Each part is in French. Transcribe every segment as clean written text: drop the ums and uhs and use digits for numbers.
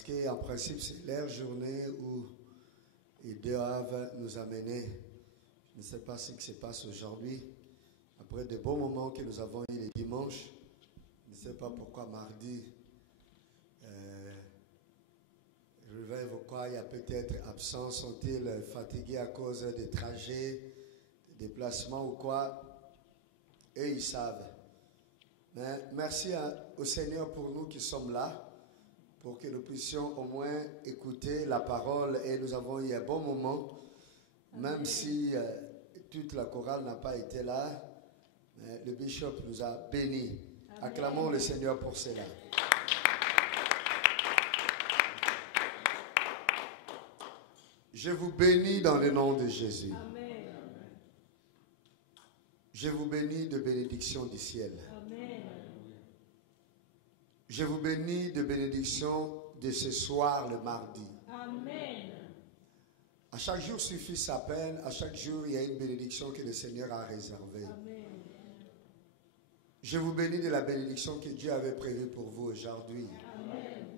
Parce qu'en principe, c'est leur journée où ils doivent nous amener. Je ne sais pas ce qui se passe aujourd'hui. Après de bons moments que nous avons eu les dimanches, je ne sais pas pourquoi mardi, il y a peut-être absence, sont-ils fatigués à cause des trajets, des déplacements ou quoi? Eux, ils savent. Mais merci au Seigneur pour nous qui sommes là, pour que nous puissions au moins écouter la parole. Et nous avons eu un bon moment, même si toute la chorale n'a pas été là. Mais le bishop nous a bénis. Acclamons le Seigneur pour cela. Je vous bénis dans le nom de Jésus. Amen. Je vous bénis de bénédiction du ciel. Amen. Je vous bénis de bénédiction de ce soir, le mardi. Amen. À chaque jour suffit sa peine. À chaque jour, il y a une bénédiction que le Seigneur a réservée. Amen. Je vous bénis de la bénédiction que Dieu avait prévue pour vous aujourd'hui. Amen.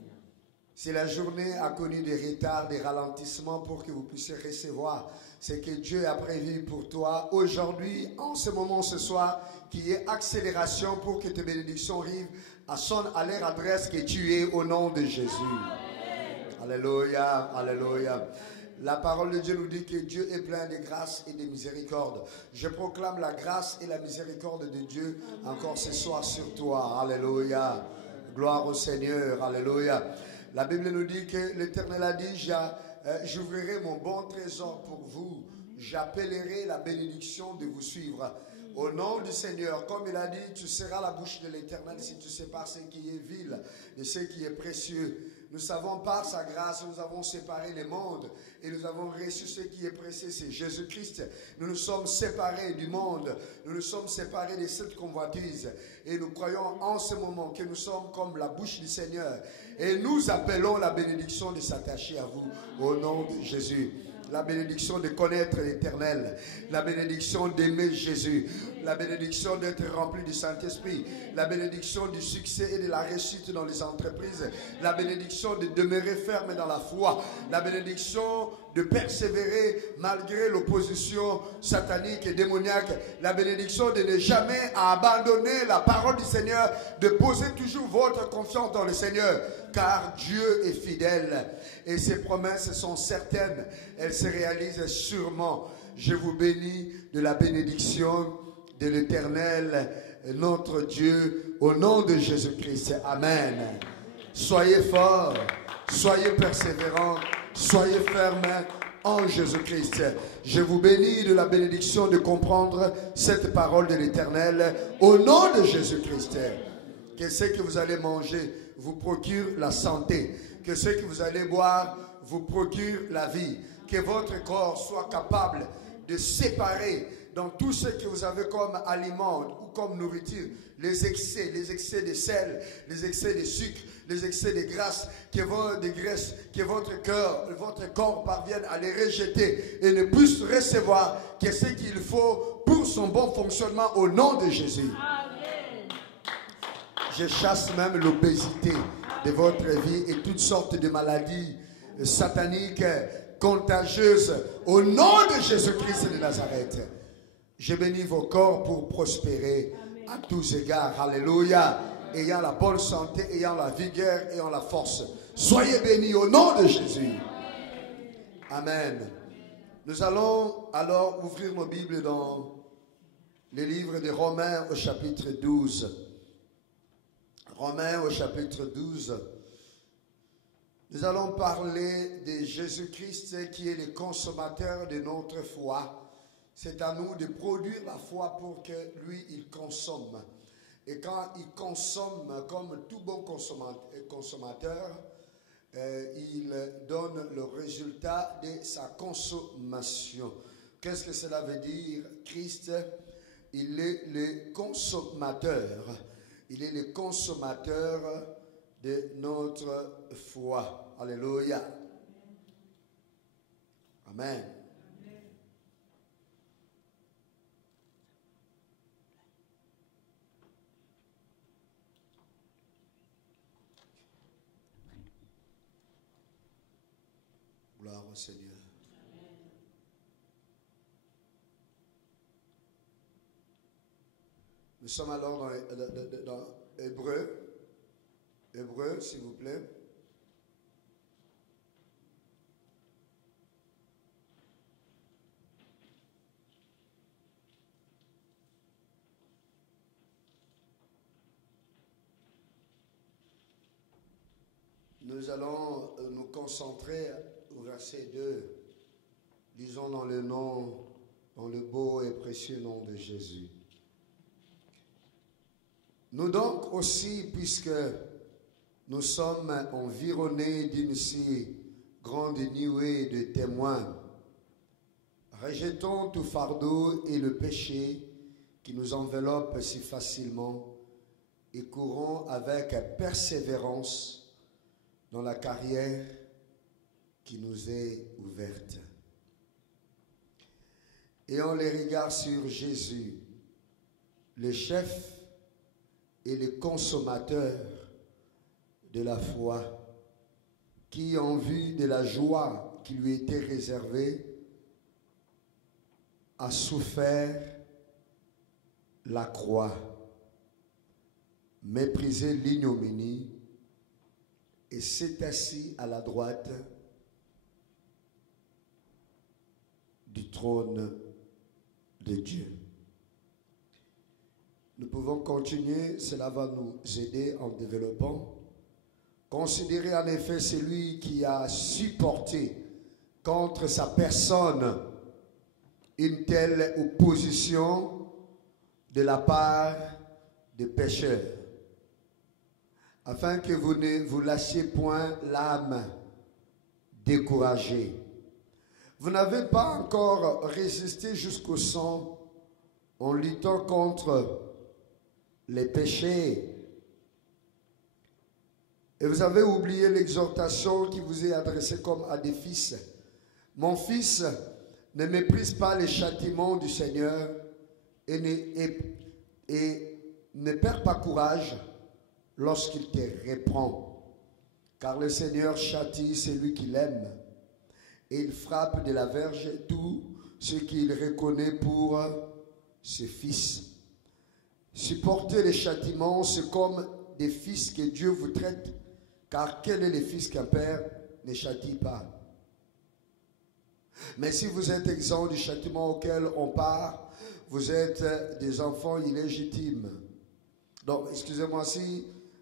Si la journée a connu des retards, des ralentissements pour que vous puissiez recevoir ce que Dieu a prévu pour toi aujourd'hui, en ce moment, ce soir, qu'il y ait accélération pour que tes bénédictions arrivent à leur adresse que tu es au nom de Jésus. Amen. Alléluia, alléluia. La parole de Dieu nous dit que Dieu est plein de grâce et de miséricorde. Je proclame la grâce et la miséricorde de Dieu encore ce soir sur toi. Alléluia. Gloire au Seigneur. Alléluia. La Bible nous dit que l'Éternel a dit, j'ouvrirai mon bon trésor pour vous. J'appellerai la bénédiction de vous suivre. Au nom du Seigneur, comme il a dit, tu seras la bouche de l'Éternel si tu sépares ce qui est vil de ce qui est précieux. Nous savons par sa grâce, nous avons séparé les mondes et nous avons reçu ce qui est précieux, c'est Jésus-Christ. Nous nous sommes séparés du monde, nous nous sommes séparés de cette convoitise et nous croyons en ce moment que nous sommes comme la bouche du Seigneur et nous appelons la bénédiction de s'attacher à vous au nom de Jésus. La bénédiction de connaître l'Éternel, la bénédiction d'aimer Jésus, la bénédiction d'être rempli du Saint-Esprit, la bénédiction du succès et de la réussite dans les entreprises, la bénédiction de demeurer ferme dans la foi, la bénédiction de persévérer malgré l'opposition satanique et démoniaque, la bénédiction de ne jamais abandonner la parole du Seigneur, de poser toujours votre confiance dans le Seigneur, car Dieu est fidèle et ses promesses sont certaines, elles se réalisent sûrement. Je vous bénis de la bénédiction de l'Éternel, notre Dieu, au nom de Jésus-Christ. Amen. Soyez forts, soyez persévérants, soyez fermes en Jésus-Christ. Je vous bénis de la bénédiction de comprendre cette parole de l'Éternel au nom de Jésus-Christ. Que ce que vous allez manger vous procure la santé. Que ce que vous allez boire vous procure la vie. Que votre corps soit capable de séparer dans tout ce que vous avez comme aliment ou comme nourriture, les excès de sel, les excès de sucre, les excès de graisse, que votre corps parvienne à les rejeter et ne puisse recevoir que ce qu'il faut pour son bon fonctionnement au nom de Jésus. Amen. Je chasse même l'obésité de votre vie et toutes sortes de maladies sataniques, contagieuses, au nom de Jésus-Christ de Nazareth. Je bénis vos corps pour prospérer à tous égards. Alléluia. Ayant la bonne santé, ayant la vigueur, ayant la force. Soyez bénis au nom de Jésus. Amen. Nous allons alors ouvrir nos Bibles dans les livres de Romains au chapitre 12. Romains au chapitre 12. Nous allons parler de Jésus-Christ qui est le consommateur de notre foi. C'est à nous de produire la foi pour que lui, il consomme. Et quand il consomme comme tout bon consommateur, il donne le résultat de sa consommation. Qu'est-ce que cela veut dire? Christ, il est le consommateur. Il est le consommateur de notre foi. Alléluia. Amen. au Seigneur. Nous sommes alors dans Hébreu. Hébreu, s'il vous plaît. Nous allons nous concentrer au verset 2. Lisons dans le beau et précieux nom de Jésus. Nous donc aussi, puisque nous sommes environnés d'une si grande nuée de témoins, rejetons tout fardeau et le péché qui nous enveloppe si facilement et courons avec persévérance dans la carrière qui nous est ouverte. Ayons les regards sur Jésus, le chef et le consommateur de la foi, qui, en vue de la joie qui lui était réservée, a souffert la croix, méprisé l'ignominie et s'est assis à la droite du trône de Dieu. Nous pouvons continuer, cela va nous aider en développant. Considérez en effet celui qui a supporté contre sa personne une telle opposition de la part des pécheurs, afin que vous ne vous lâchiez point l'âme découragée. Vous n'avez pas encore résisté jusqu'au sang en luttant contre les péchés. Et vous avez oublié l'exhortation qui vous est adressée comme à des fils. Mon fils, ne méprise pas les châtiments du Seigneur et ne perds pas courage lorsqu'il te reprend. Car le Seigneur châtie celui qu'il aime et il frappe de la verge tout ce qu'il reconnaît pour ses fils. Supporter les châtiments, c'est comme des fils que Dieu vous traite, car quel est le fils qu'un père ne châtie pas? Mais si vous êtes exempt du châtiment auquel on part, vous êtes des enfants illégitimes. Donc, excusez-moi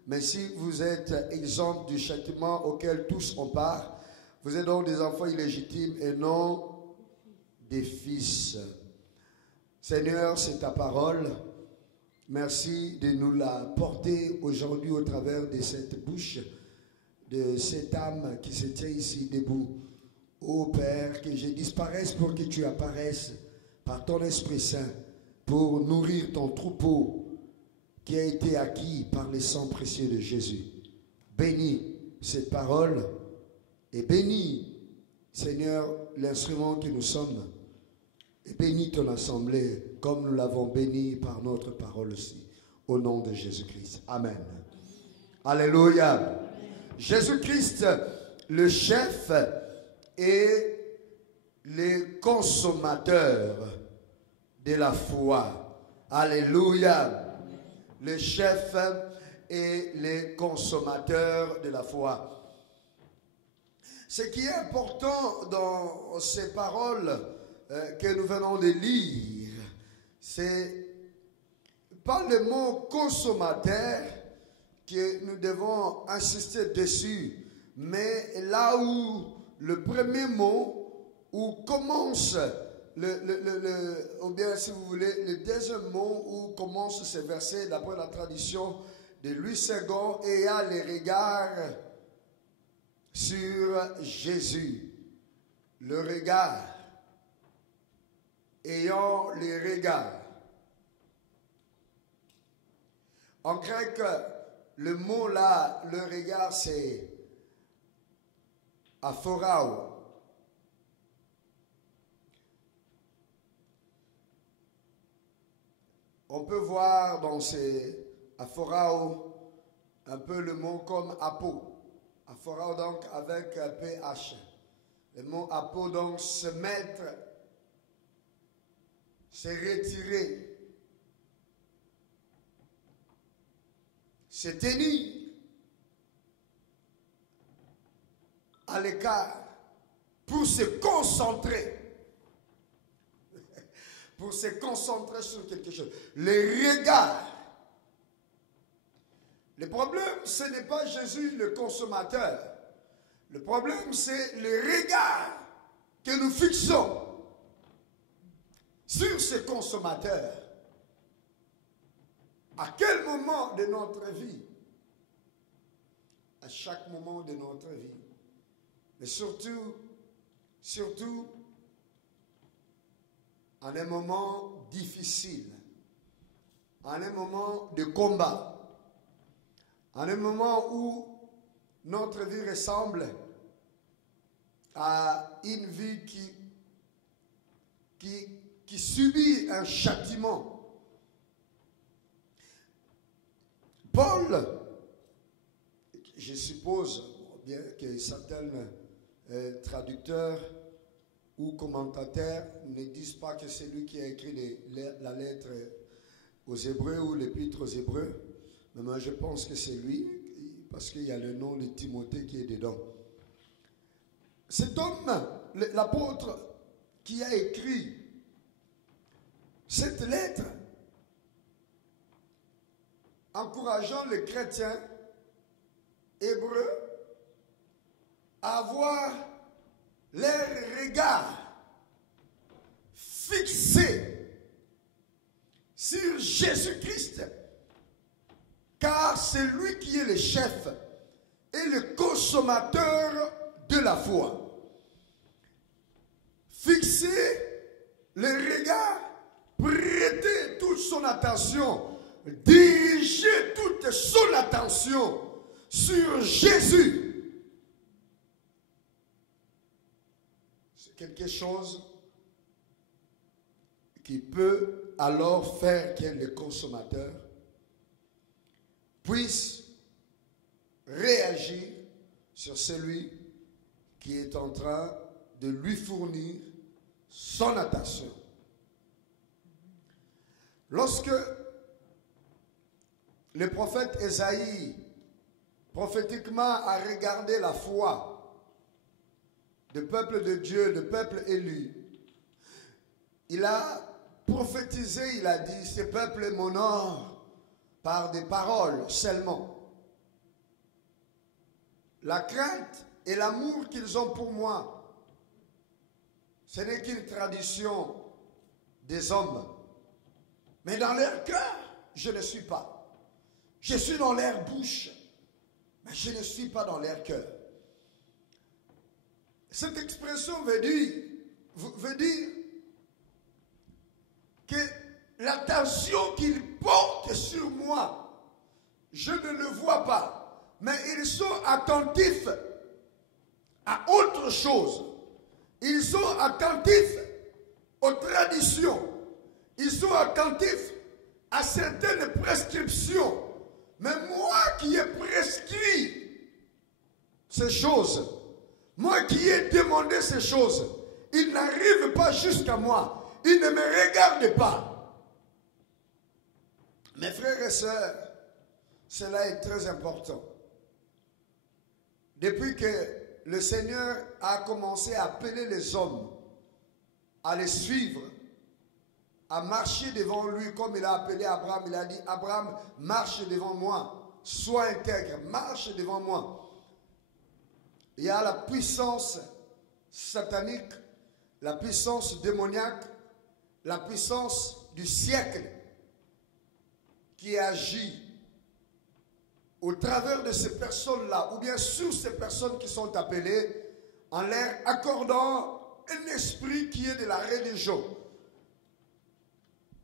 mais si vous êtes exempt du châtiment auquel tous on part, vous êtes donc des enfants illégitimes et non des fils. Seigneur, c'est ta parole. Merci de nous la porter aujourd'hui au travers de cette bouche, de cette âme qui se tient ici debout. Ô Père, que je disparaisse pour que tu apparaisses par ton Esprit Saint pour nourrir ton troupeau qui a été acquis par le sang précieux de Jésus. Bénis cette parole et bénis, Seigneur, l'instrument que nous sommes. Et bénis ton assemblée comme nous l'avons béni par notre parole aussi. Au nom de Jésus-Christ. Amen. Alléluia. Jésus-Christ, le chef et le consommateur de la foi. Alléluia. Le chef et le consommateur de la foi. Ce qui est important dans ces paroles que nous venons de lire, c'est pas le mot consommateur que nous devons insister dessus, mais là où le premier mot, où commence ou bien si vous voulez, le deuxième mot où commence ce verset d'après la tradition de Louis II, et a les regards sur Jésus. Le regard. Ayant les regards. En grec, le mot là, le regard, c'est aphorao. On peut voir dans ces aphorao un peu le mot comme apo. Aphorao donc avec PH. Le mot apo, donc, se mettre, se retirer, se tenir à l'écart pour se concentrer. Pour se concentrer sur quelque chose. Les regards. Le problème, ce n'est pas Jésus le consommateur. Le problème, c'est le regard que nous fixons sur ce consommateur. À quel moment de notre vie? À chaque moment de notre vie. Mais surtout, en un moment difficile, en un moment de combat, en un moment où notre vie ressemble à une vie qui subit un châtiment. Paul, je suppose, bien que certains traducteurs ou commentateurs ne disent pas que c'est lui qui a écrit la lettre aux Hébreux ou l'épître aux Hébreux, mais moi je pense que c'est lui, parce qu'il y a le nom de Timothée qui est dedans. Cet homme, l'apôtre qui a écrit cette lettre, encourageant les chrétiens hébreux à avoir leur regard fixé sur Jésus-Christ, car c'est lui qui est le chef et le consommateur de la foi. Fixer le regard, prêter toute son attention, diriger toute son attention sur Jésus. C'est quelque chose qui peut alors faire que le consommateur puisse réagir sur celui qui est en train de lui fournir son attention. Lorsque le prophète Ésaïe prophétiquement a regardé la foi du peuple de Dieu, du peuple élu, il a prophétisé, il a dit, ce peuple m'honore par des paroles seulement. La crainte et l'amour qu'ils ont pour moi, ce n'est qu'une tradition des hommes. Mais dans leur cœur, je ne suis pas. Je suis dans leur bouche, mais je ne suis pas dans leur cœur. Cette expression veut dire que l'attention qu'ils portent sur moi, je ne le vois pas, mais ils sont attentifs à autre chose. Ils sont attentifs aux traditions. Ils sont attentifs à certaines prescriptions. Mais moi qui ai prescrit ces choses, moi qui ai demandé ces choses, ils n'arrivent pas jusqu'à moi. Ils ne me regardent pas. Mes frères et sœurs, cela est très important. Depuis que le Seigneur a commencé à appeler les hommes à les suivre, à marcher devant lui, comme il a appelé Abraham. Il a dit, Abraham, marche devant moi, sois intègre, marche devant moi. Il y a la puissance satanique, la puissance démoniaque, la puissance du siècle qui agit au travers de ces personnes-là, ou bien sur ces personnes qui sont appelées, en leur accordant un esprit qui est de la religion.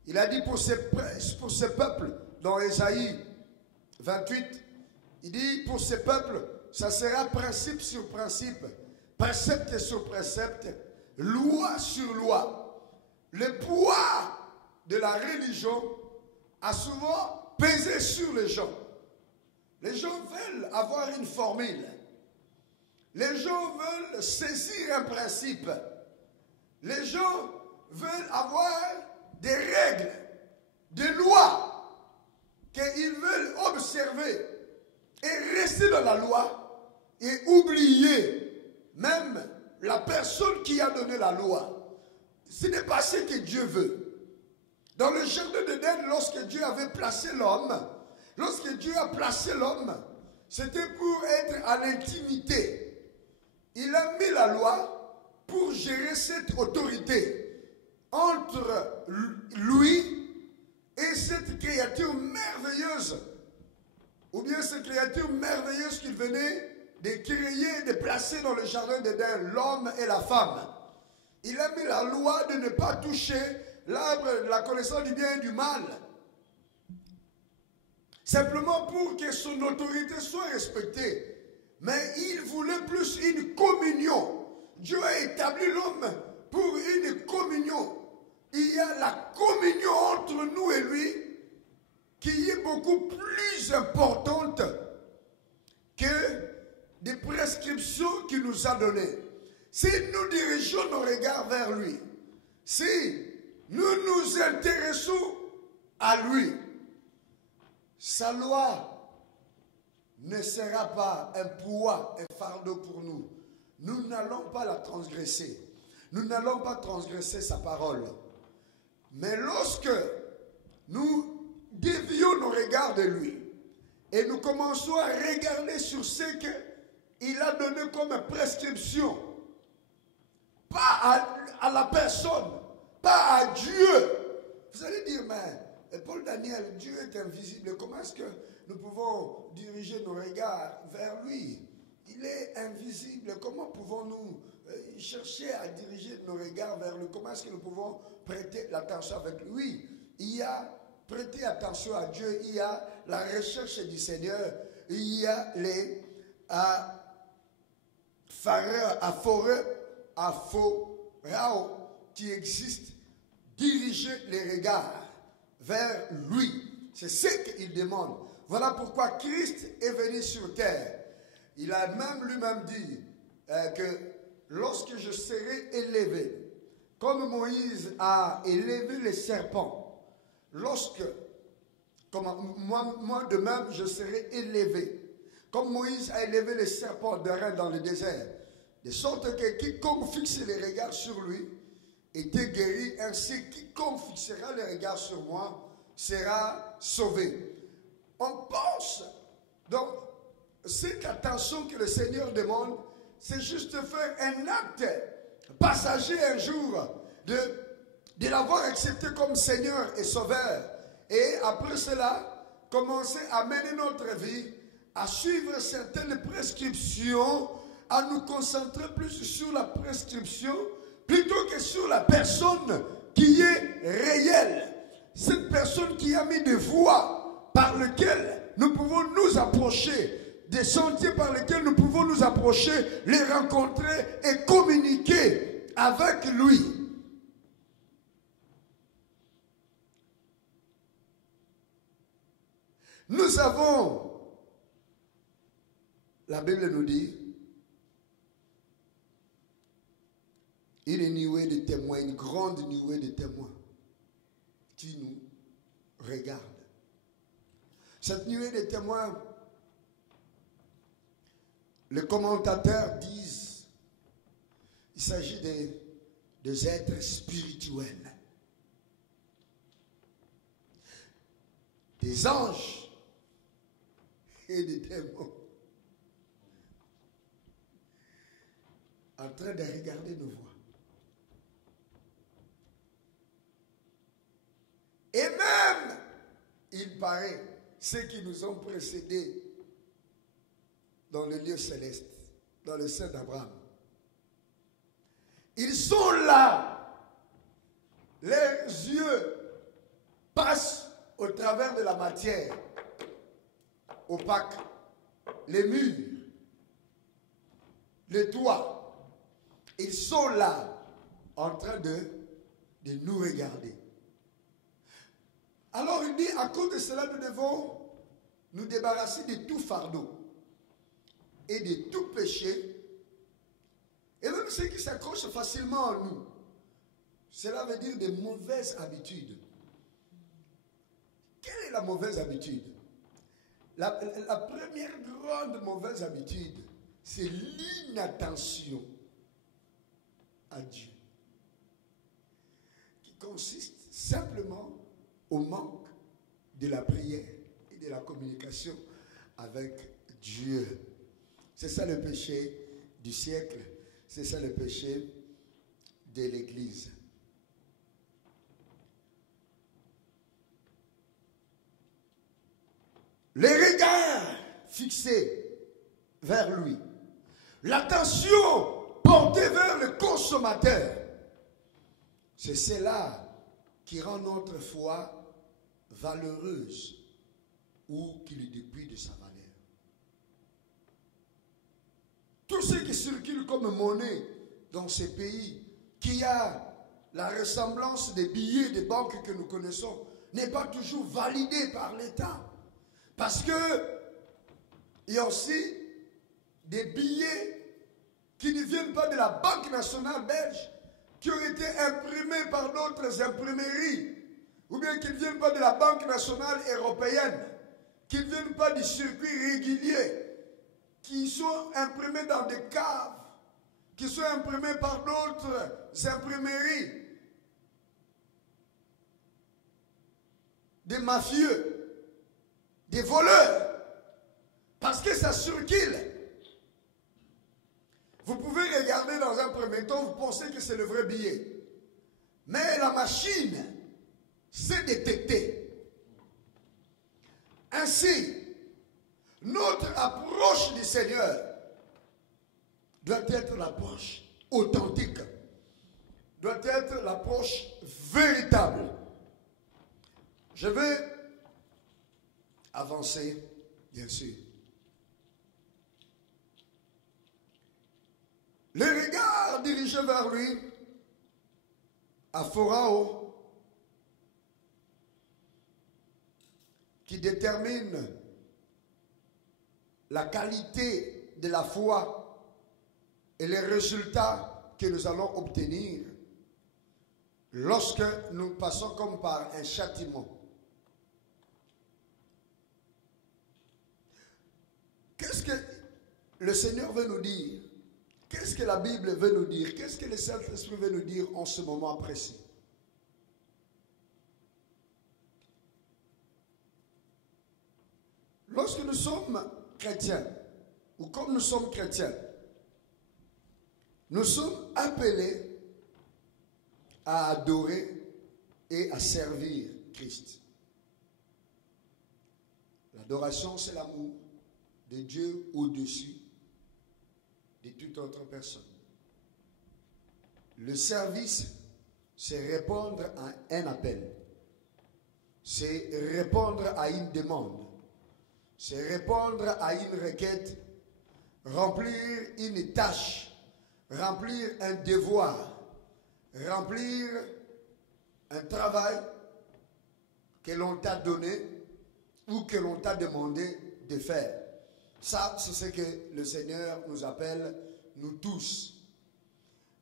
Il a dit pour ce peuple, dans Ésaïe 28, il dit pour ce peuple, ça sera principe sur principe, précepte sur précepte, loi sur loi. Le poids de la religion a souvent pesé sur les gens. Les gens veulent avoir une formule. les gens veulent saisir un principe. Les gens veulent avoir des règles, des lois qu'ils veulent observer et rester dans la loi et oublier même la personne qui a donné la loi. Ce n'est pas ce que Dieu veut. Dans le jardin d'Éden, lorsque Dieu avait placé l'homme, lorsque Dieu a placé l'homme, c'était pour être à l'intimité. Il a mis la loi pour gérer cette autorité entre lui et cette créature merveilleuse, ou bien cette créature merveilleuse qu'il venait de créer, de placer dans le jardin d'Éden, l'homme et la femme. Il a mis la loi de ne pas toucher l'arbre de la connaissance du bien et du mal. Simplement pour que son autorité soit respectée. Mais il voulait plus une communion. Dieu a établi l'homme pour une communion. Il y a la communion entre nous et lui qui est beaucoup plus importante que des prescriptions qu'il nous a données. Si nous dirigeons nos regards vers lui, si nous nous intéressons à lui, sa loi ne sera pas un poids, un fardeau pour nous. Nous n'allons pas la transgresser. Nous n'allons pas transgresser sa parole. Mais lorsque nous dévions nos regards de lui et nous commençons à regarder sur ce qu'il a donné comme prescription, pas à la personne, pas à Dieu. Vous allez dire, mais Paul Daniel, Dieu est invisible. Comment est-ce que nous pouvons diriger nos regards vers lui? Il est invisible. Comment pouvons-nous chercher à diriger nos regards vers lui? Comment est-ce que nous pouvons prêter l'attention avec lui? Il y a prêter attention à Dieu, il y a la recherche du Seigneur, il y a les aphorao qui existent. Diriger les regards vers lui. C'est ce qu'il demande. Voilà pourquoi Christ est venu sur terre. Il a même lui-même dit que lorsque je serai élevé, comme Moïse a élevé les serpents, moi de même je serai élevé, comme Moïse a élevé les serpents d'airain dans le désert, de sorte que quiconque fixe les regards sur lui était guéri, ainsi quiconque fixera les regards sur moi sera sauvé. On pense, donc, cette attention que le Seigneur demande, c'est juste faire un acte passager un jour de l'avoir accepté comme Seigneur et Sauveur. Et après cela, commencer à mener notre vie, à suivre certaines prescriptions, à nous concentrer plus sur la prescription plutôt que sur la personne qui est réelle. Cette personne qui a mis des voies par lesquelles nous pouvons nous approcher, des sentiers par lesquels nous pouvons nous approcher, les rencontrer et communiquer avec lui. Nous avons, la Bible nous dit, une nuée de témoins, une grande nuée de témoins qui nous regardent. Cette nuée de témoins, les commentateurs disent, il s'agit des êtres spirituels, des anges et des démons, en train de regarder nos voies. Et même, il paraît, ceux qui nous ont précédés dans le lieu céleste, dans le sein d'Abraham, ils sont là. Leurs yeux passent au travers de la matière opaque, les murs, les toits. Ils sont là en train de nous regarder. Alors il dit, à cause de cela, nous devons nous débarrasser de tout fardeau et de tout péché Et même ceux qui s'accrochent facilement en nous. Cela veut dire des mauvaises habitudes. Quelle est la mauvaise habitude? La première grande mauvaise habitude, c'est l'inattention à Dieu, qui consiste simplement au manque de la prière et de la communication avec Dieu. C'est ça le péché du siècle, c'est ça le péché de l'Église. Les regards fixés vers lui, l'attention portée vers le consommateur, c'est cela qui rend notre foi valeureuse ou qui lui dépouille de sa valeur. Tout ce qui circule comme monnaie dans ces pays, qui a la ressemblance des billets des banques que nous connaissons, n'est pas toujours validé par l'État. Parce que il y a aussi des billets qui ne viennent pas de la Banque nationale belge, qui ont été imprimés par d'autres imprimeries, ou bien qui ne viennent pas de la Banque nationale européenne, qui ne viennent pas du circuit régulier, qui sont imprimés dans des caves, qui sont imprimés par d'autres imprimeries, des mafieux, des voleurs, parce que ça circule. Vous pouvez regarder dans un premier temps, vous pensez que c'est le vrai billet. Mais la machine sait détecter. Ainsi, notre approche du Seigneur doit être l'approche authentique, doit être l'approche véritable. Je vais avancer, bien sûr. Les regards dirigés vers lui, à Pharaon, qui détermine la qualité de la foi et les résultats que nous allons obtenir lorsque nous passons comme par un châtiment. Qu'est-ce que le Seigneur veut nous dire? Qu'est-ce que la Bible veut nous dire? Qu'est-ce que le Saint-Esprit veut nous dire en ce moment précis? Lorsque nous sommes chrétiens, ou comme nous sommes chrétiens, nous sommes appelés à adorer et à servir Christ. L'adoration, c'est l'amour de Dieu au-dessus de toute autre personne. Le service, c'est répondre à un appel. C'est répondre à une demande. C'est répondre à une requête, remplir une tâche, remplir un devoir, remplir un travail que l'on t'a donné ou que l'on t'a demandé de faire. Ça, c'est ce que le Seigneur nous appelle, nous tous.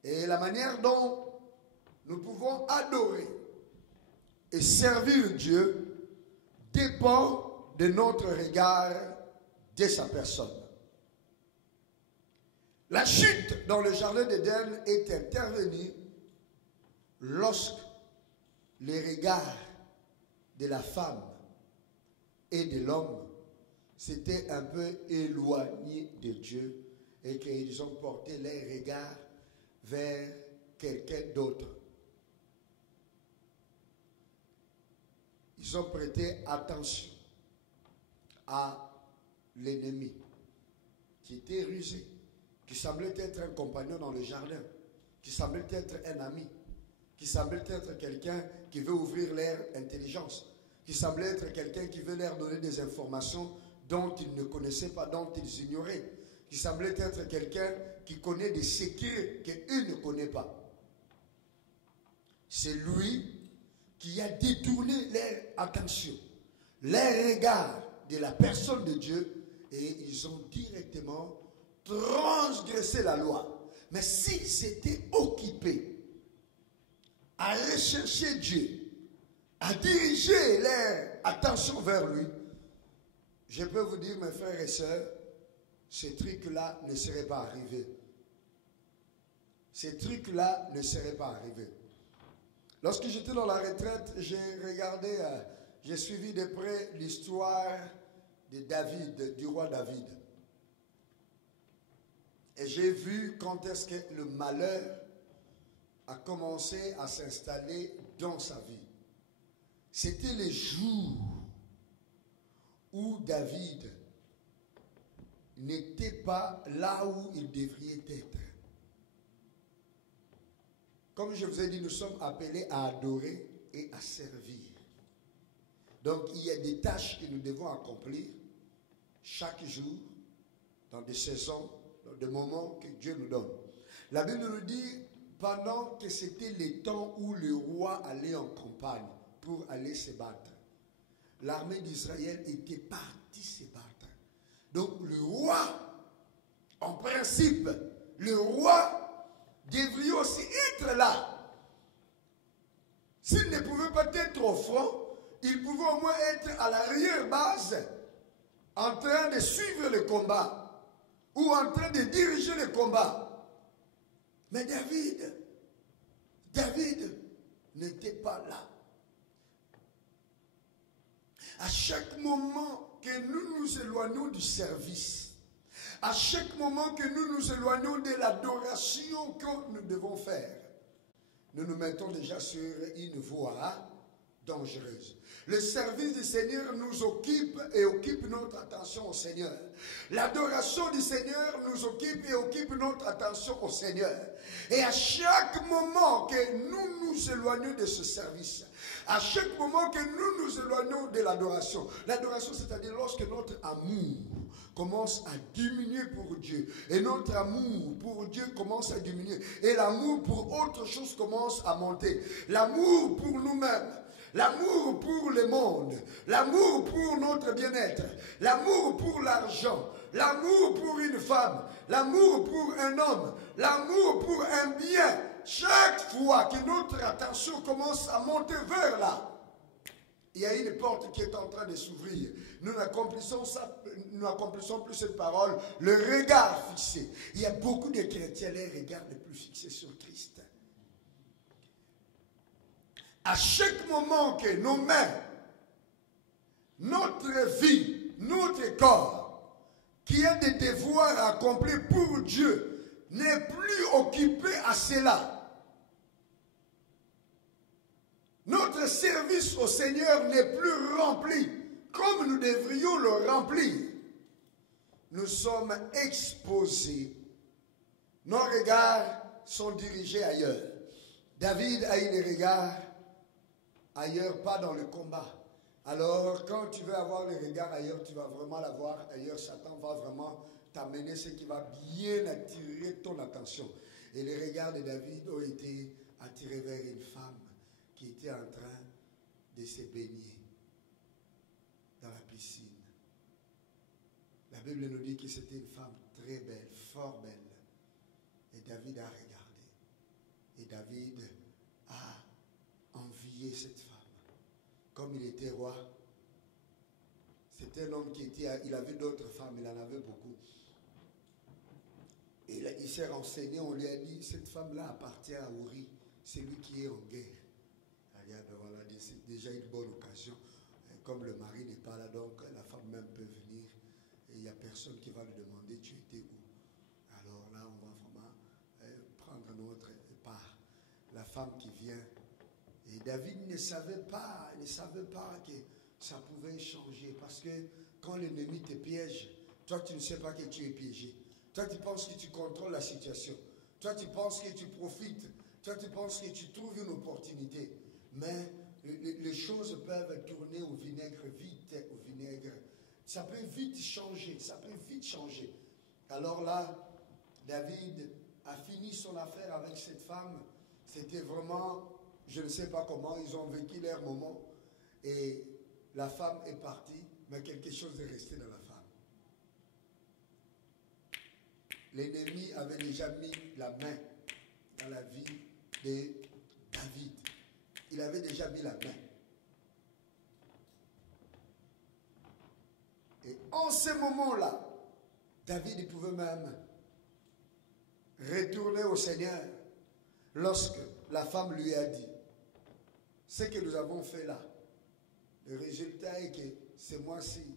Et la manière dont nous pouvons adorer et servir Dieu dépend de notre regard de sa personne. La chute dans le jardin d'Éden est intervenue lorsque les regards de la femme et de l'homme s'étaient un peu éloignés de Dieu et qu'ils ont porté leurs regards vers quelqu'un d'autre. Ils ont prêté attention à l'ennemi qui était rusé, qui semblait être un compagnon dans le jardin, qui semblait être un ami, qui semblait être quelqu'un qui veut ouvrir leur intelligence, qui semblait être quelqu'un qui veut leur donner des informations dont ils ne connaissaient pas, dont ils ignoraient, qui semblait être quelqu'un qui connaît des secrets qu'eux ne connaissent pas. C'est lui qui a détourné leur attention, leur regard de la personne de Dieu, et ils ont directement transgressé la loi. Mais s'ils étaient occupés à rechercher Dieu, à diriger leur attention vers lui, je peux vous dire, mes frères et sœurs, ces trucs-là ne seraient pas arrivés. Ces trucs-là ne seraient pas arrivés. Lorsque j'étais dans la retraite, j'ai regardé, j'ai suivi de près l'histoire de David, du roi David. Et j'ai vu quand est-ce que le malheur a commencé à s'installer dans sa vie. C'était les jours où David n'était pas là où il devrait être. Comme je vous ai dit, nous sommes appelés à adorer et à servir. Donc il y a des tâches que nous devons accomplir chaque jour, dans des saisons, dans des moments que Dieu nous donne. La Bible nous dit, pendant que c'était les temps où le roi allait en campagne pour aller se battre, l'armée d'Israël était partie se battre. Donc le roi, en principe, le roi devrait aussi être là. S'il ne pouvait pas être au front, il pouvait au moins être à l'arrière-base, en train de suivre le combat, ou en train de diriger le combat. Mais David n'était pas là. À chaque moment que nous nous éloignons du service, à chaque moment que nous nous éloignons de l'adoration que nous devons faire, nous nous mettons déjà sur une voie dangereuse. Le service du Seigneur nous occupe et occupe notre attention au Seigneur. L'adoration du Seigneur nous occupe et occupe notre attention au Seigneur. Et à chaque moment que nous nous éloignons de ce service, à chaque moment que nous nous éloignons de l'adoration, l'adoration c'est-à-dire lorsque notre amour commence à diminuer pour Dieu, et notre amour pour Dieu commence à diminuer, et l'amour pour autre chose commence à monter, l'amour pour nous-mêmes, l'amour pour le monde, l'amour pour notre bien-être, l'amour pour l'argent, l'amour pour une femme, l'amour pour un homme, l'amour pour un bien. Chaque fois que notre attention commence à monter vers là, il y a une porte qui est en train de s'ouvrir. Nous n'accomplissons plus cette parole, le regard fixé. Il y a beaucoup de chrétiens, les regards les plus fixés sur Christ. À chaque moment que nos mains, notre vie, notre corps, qui a des devoirs à accomplir pour Dieu, n'est plus occupé à cela. Notre service au Seigneur n'est plus rempli comme nous devrions le remplir. Nous sommes exposés. Nos regards sont dirigés ailleurs. David a eu des regards ailleurs, pas dans le combat. Alors, quand tu veux avoir les regards ailleurs, tu vas vraiment l'avoir ailleurs. Satan va vraiment t'amener ce qui va bien attirer ton attention. Et les regards de David ont été attirés vers une femme qui était en train de se baigner dans la piscine. La Bible nous dit que c'était une femme très belle, fort belle. Et David a regardé. Et David a envié cette femme. Comme il était roi, c'était un homme qui était, il avait d'autres femmes, il en avait beaucoup. Et là, il s'est renseigné, on lui a dit, cette femme-là appartient à Uri, c'est lui qui est en guerre. Voilà, c'est déjà une bonne occasion. Comme le mari n'est pas là, donc la femme même peut venir. Et il n'y a personne qui va lui demander tu étais où. Alors là, on va vraiment prendre notre part. La femme qui vient. Et David ne savait pas que ça pouvait changer. Parce que quand l'ennemi te piège, toi tu ne sais pas que tu es piégé. Toi tu penses que tu contrôles la situation. Toi tu penses que tu profites. Toi tu penses que tu trouves une opportunité. Mais les choses peuvent tourner au vinaigre vite, au vinaigre. Ça peut vite changer, Alors là, David a fini son affaire avec cette femme. C'était vraiment, je ne sais pas comment, ils ont vécu leur moment. Et la femme est partie, mais quelque chose est resté dans la femme. l'ennemi avait déjà mis la main dans la vie de David. Il avait déjà mis la main. Et en ce moment-là, David pouvait même retourner au Seigneur lorsque la femme lui a dit, ce que nous avons fait là, le résultat est que ce mois-ci,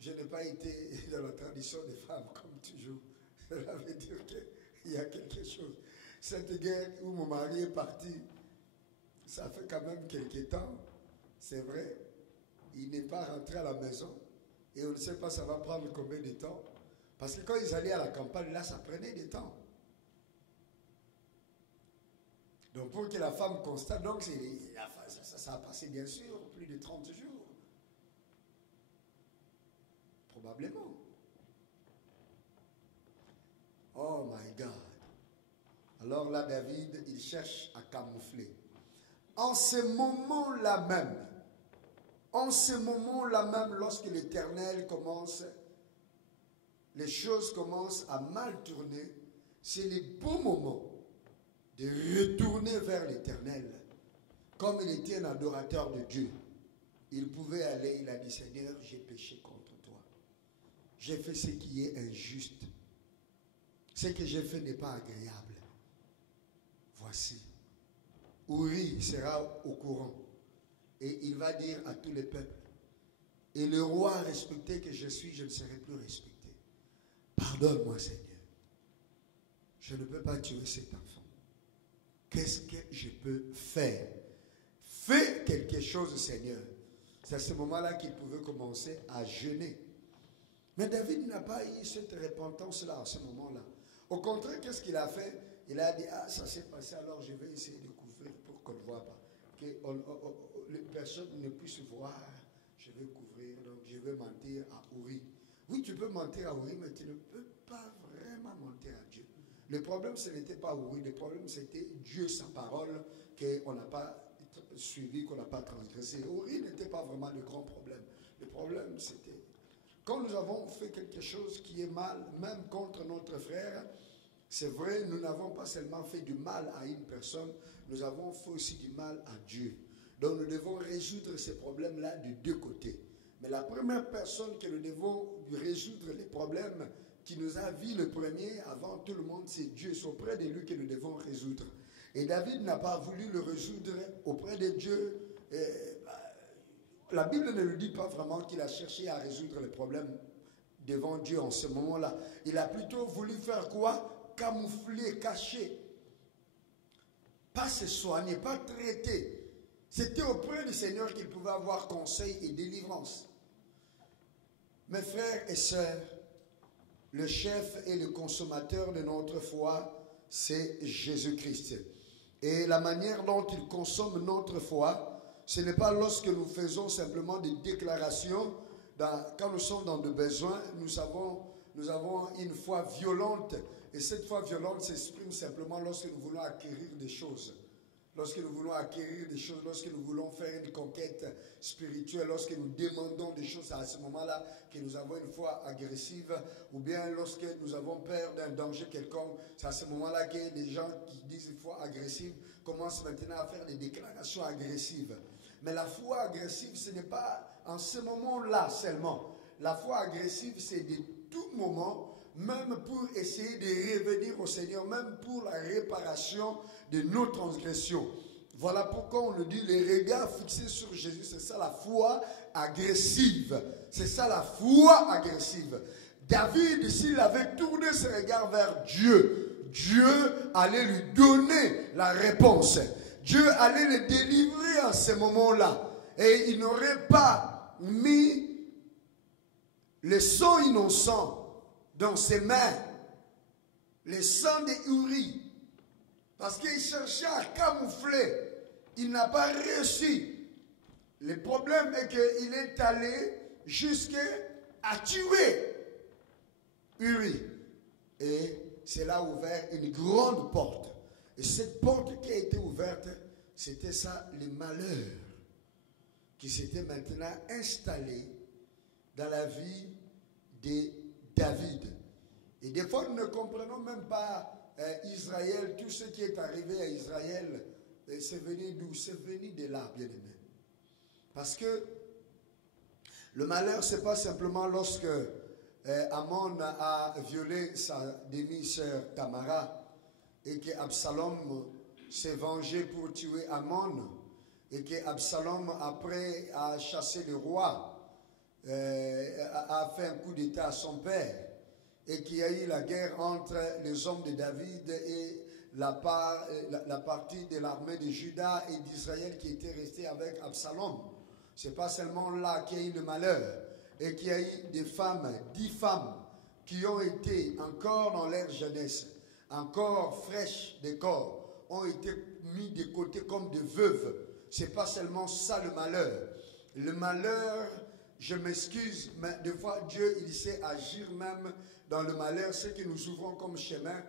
je n'ai pas été dans la tradition des femmes comme toujours. Cela veut dire qu'il y a quelque chose. Cette guerre où mon mari est parti, ça fait quand même quelques temps, c'est vrai. Il n'est pas rentré à la maison et on ne sait pas ça va prendre combien de temps. Parce que quand ils allaient à la campagne, là, ça prenait du temps. Donc pour que la femme constate, donc ça a passé bien sûr plus de 30 jours. Probablement. Oh my God. Alors là, David, il cherche à camoufler. En ce moment-là même, lorsque l'Éternel commence, les choses commencent à mal tourner, c'est le bon moment de retourner vers l'Éternel. Comme il était un adorateur de Dieu, il pouvait aller, il a dit, Seigneur, j'ai péché contre toi. J'ai fait ce qui est injuste. Ce que j'ai fait n'est pas agréable. Voici. Uri sera au courant. Et il va dire à tous les peuples, et le roi respecté que je suis, je ne serai plus respecté. Pardonne-moi, Seigneur. Je ne peux pas tuer cet enfant. Qu'est-ce que je peux faire? Fais quelque chose, Seigneur. C'est à ce moment-là qu'il pouvait commencer à jeûner. Mais David n'a pas eu cette repentance-là à ce moment-là. Au contraire, qu'est-ce qu'il a fait? Il a dit, ah, ça s'est passé, alors je vais essayer de couvrir pour qu'on ne voit pas. Que les personnes ne puissent voir. Je vais couvrir, donc je vais mentir à Uri. Oui, tu peux mentir à Uri, mais tu ne peux pas vraiment mentir à Dieu. Le problème, ce n'était pas Uri, le problème, c'était Dieu, sa parole, qu'on n'a pas suivi, qu'on n'a pas transgressé. Uri n'était pas vraiment le grand problème. Le problème, c'était quand nous avons fait quelque chose qui est mal, même contre notre frère, c'est vrai, nous n'avons pas seulement fait du mal à une personne, nous avons fait aussi du mal à Dieu. Donc nous devons résoudre ces problèmes-là de deux côtés. Mais la première personne que nous devons résoudre les problèmes qui nous a vu le premier avant tout le monde, c'est Dieu. C'est auprès de lui que nous devons résoudre. Et David n'a pas voulu le résoudre auprès de Dieu. La Bible ne nous dit pas vraiment qu'il a cherché à résoudre les problèmes devant Dieu en ce moment-là. Il a plutôt voulu faire quoi? Camoufler, cacher. Pas se soigner, pas traiter. C'était auprès du Seigneur qu'il pouvait avoir conseil et délivrance. Mes frères et sœurs, le chef et le consommateur de notre foi, c'est Jésus-Christ. Et la manière dont il consomme notre foi, ce n'est pas lorsque nous faisons simplement des déclarations. Quand nous sommes dans des besoins, nous avons une foi violente. Et cette foi violente s'exprime simplement lorsque nous voulons acquérir des choses. Lorsque nous voulons acquérir des choses, lorsque nous voulons faire une conquête spirituelle, lorsque nous demandons des choses, à ce moment-là que nous avons une foi agressive, ou bien lorsque nous avons peur d'un danger quelconque, c'est à ce moment-là que les gens qui disent une foi agressive commencent maintenant à faire des déclarations agressives. Mais la foi agressive, ce n'est pas en ce moment-là seulement. La foi agressive, c'est de tout moment, même pour essayer de revenir au Seigneur, même pour la réparation de nos transgressions. Voilà pourquoi on nous dit les regards fixés sur Jésus. C'est ça la foi agressive. C'est ça la foi agressive. David, s'il avait tourné ses regards vers Dieu, Dieu allait lui donner la réponse. Dieu allait le délivrer en ce moment-là. Et il n'aurait pas mis le sang innocent dans ses mains, le sang de Uri, parce qu'il cherchait à camoufler. Il n'a pas réussi. Le problème est qu'il est allé jusqu'à tuer Uri. Et cela a ouvert une grande porte. Et cette porte qui a été ouverte, c'était ça, le malheur qui s'était maintenant installé dans la vie de David. Et des fois, nous ne comprenons même pas Israël, tout ce qui est arrivé à Israël, c'est venu d'où? C'est venu de là, bien aimé. Parce que le malheur, ce n'est pas simplement lorsque Amon a violé sa demi-sœur Tamara et qu'Absalom s'est vengé pour tuer Amon et qu'Absalom, après, a chassé le roi, a fait un coup d'état à son père et qu'il y a eu la guerre entre les hommes de David et la partie de l'armée de Juda et d'Israël qui était restée avec Absalom. Ce n'est pas seulement là qu'il y a eu le malheur et qu'il y a eu des femmes, 10 femmes qui ont été encore dans leur jeunesse, encore fraîches de corps, ont été mis de côté comme des veuves. Ce n'est pas seulement ça le malheur. Le malheur, je m'excuse, mais des fois Dieu il sait agir même dans le malheur, ce que nous ouvrons comme chemin.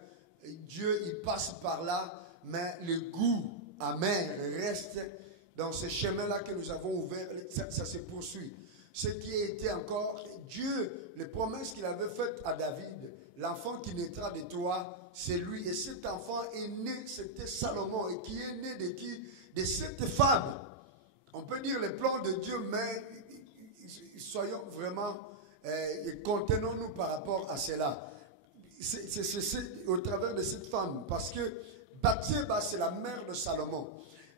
Dieu il passe par là, mais le goût amer reste dans ce chemin-là que nous avons ouvert, ça se poursuit. Ce qui a été encore, Dieu, les promesses qu'il avait faites à David, l'enfant qui naîtra de toi, c'est lui. Et cet enfant est né, c'était Salomon, et qui est né de qui? De cette femme. On peut dire les plans de Dieu, mais soyons vraiment, contenons-nous par rapport à cela. C'est au travers de cette femme, parce que Bathsheba, c'est la mère de Salomon.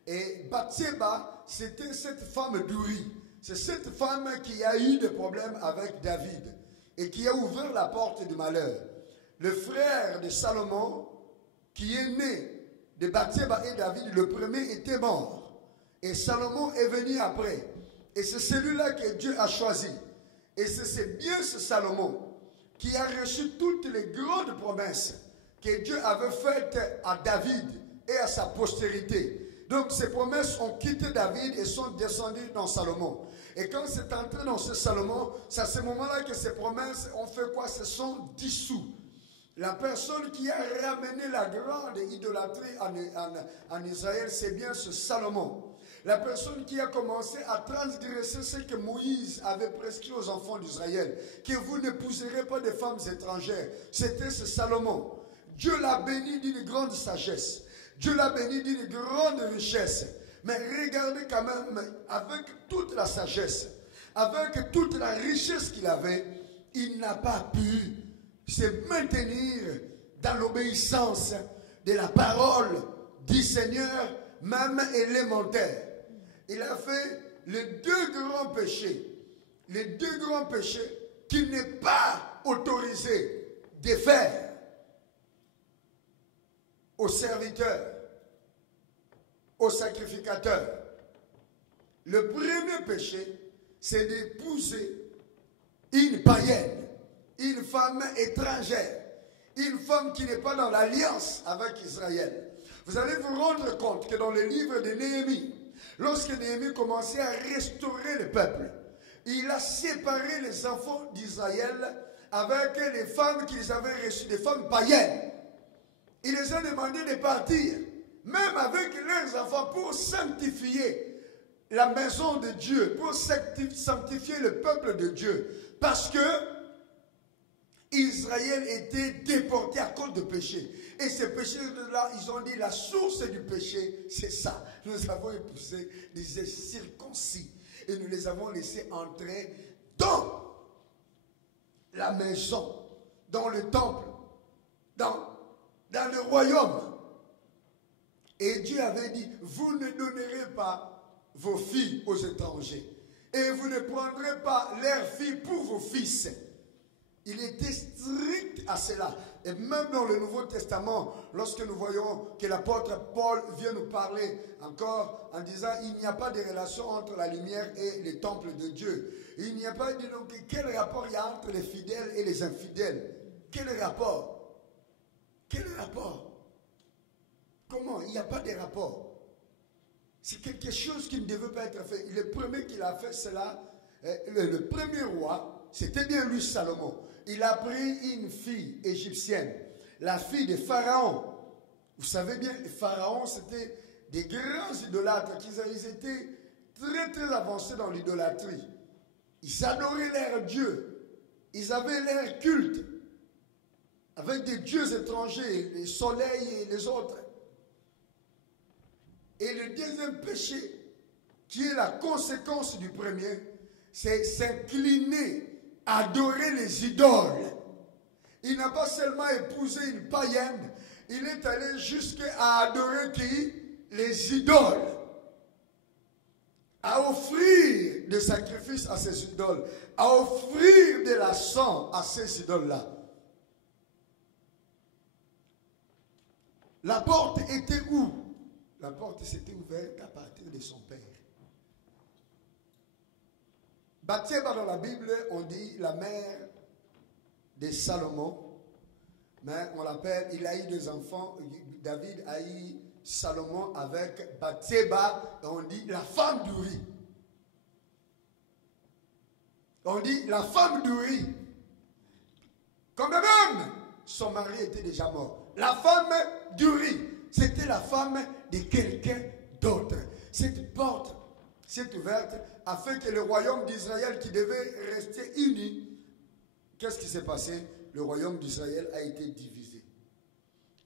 Et Bathsheba, c'était cette femme d'Uri. C'est cette femme qui a eu des problèmes avec David et qui a ouvert la porte du malheur. Le frère de Salomon, qui est né de Bathsheba et David, le premier était mort. Et Salomon est venu après. Et c'est celui-là que Dieu a choisi. Et c'est bien ce Salomon qui a reçu toutes les grandes promesses que Dieu avait faites à David et à sa postérité. Donc ces promesses ont quitté David et sont descendues dans Salomon. Et quand c'est entré dans ce Salomon, c'est à ce moment-là que ces promesses ont fait quoi? Se sont dissous. La personne qui a ramené la grande idolâtrie en Israël, c'est bien ce Salomon. La personne qui a commencé à transgresser ce que Moïse avait prescrit aux enfants d'Israël, que vous n'épouserez pas de femmes étrangères, c'était ce Salomon. Dieu l'a béni d'une grande sagesse. Dieu l'a béni d'une grande richesse. Mais regardez quand même, avec toute la sagesse, avec toute la richesse qu'il avait, il n'a pas pu se maintenir dans l'obéissance de la parole du Seigneur, même élémentaire. Il a fait les deux grands péchés. Les deux grands péchés qu'il n'est pas autorisé de faire aux serviteurs, aux sacrificateurs. Le premier péché, c'est d'épouser une païenne, une femme étrangère, une femme qui n'est pas dans l'alliance avec Israël. Vous allez vous rendre compte que dans le livre de Néhémie, lorsque Néhémie commençait à restaurer le peuple, il a séparé les enfants d'Israël avec les femmes qu'ils avaient reçues, des femmes païennes. Il les a demandé de partir, même avec leurs enfants, pour sanctifier la maison de Dieu, pour sanctifier le peuple de Dieu. Parce que Israël était déporté à cause de péché. Et ces péchés-là, ils ont dit, la source du péché, c'est ça. Nous avons épousé des circoncis. Et nous les avons laissés entrer dans la maison, dans le temple, dans le royaume. Et Dieu avait dit, vous ne donnerez pas vos filles aux étrangers. Et vous ne prendrez pas leurs filles pour vos fils. Il était strict à cela. Et même dans le Nouveau Testament, lorsque nous voyons que l'apôtre Paul vient nous parler encore en disant il n'y a pas de relation entre la lumière et les temples de Dieu. Il n'y a pas de... Donc, quel rapport il y a entre les fidèles et les infidèles? Quel rapport? Quel rapport? Comment? Il n'y a pas de rapport. C'est quelque chose qui ne devait pas être fait. Le premier qu'il a fait, c'est là, le premier roi, c'était bien lui, Salomon. Il a pris une fille égyptienne, la fille de Pharaon. Vous savez bien, les pharaons, c'était des grands idolâtres. Ils étaient très très avancés dans l'idolâtrie. Ils adoraient leur Dieu. Ils avaient leur culte. avec des dieux étrangers, le soleil et les autres. Et le deuxième péché, qui est la conséquence du premier, c'est s'incliner, adorer les idoles. Il n'a pas seulement épousé une païenne, il est allé jusqu'à adorer qui? Les idoles. À offrir des sacrifices à ces idoles, à offrir de la sang à ces idoles-là. La porte était où? La porte s'était ouverte à partir de son père. Bathsheba dans la Bible, on dit la mère de Salomon, mais on l'appelle, il a eu des enfants, David a eu Salomon avec Bathsheba, on dit la femme d'Uri. On dit la femme d'Uri. Quand même, son mari était déjà mort. La femme d'Uri, c'était la femme de quelqu'un d'autre. Cette porte s'est ouverte afin que le royaume d'Israël qui devait rester uni, qu'est-ce qui s'est passé? Le royaume d'Israël a été divisé.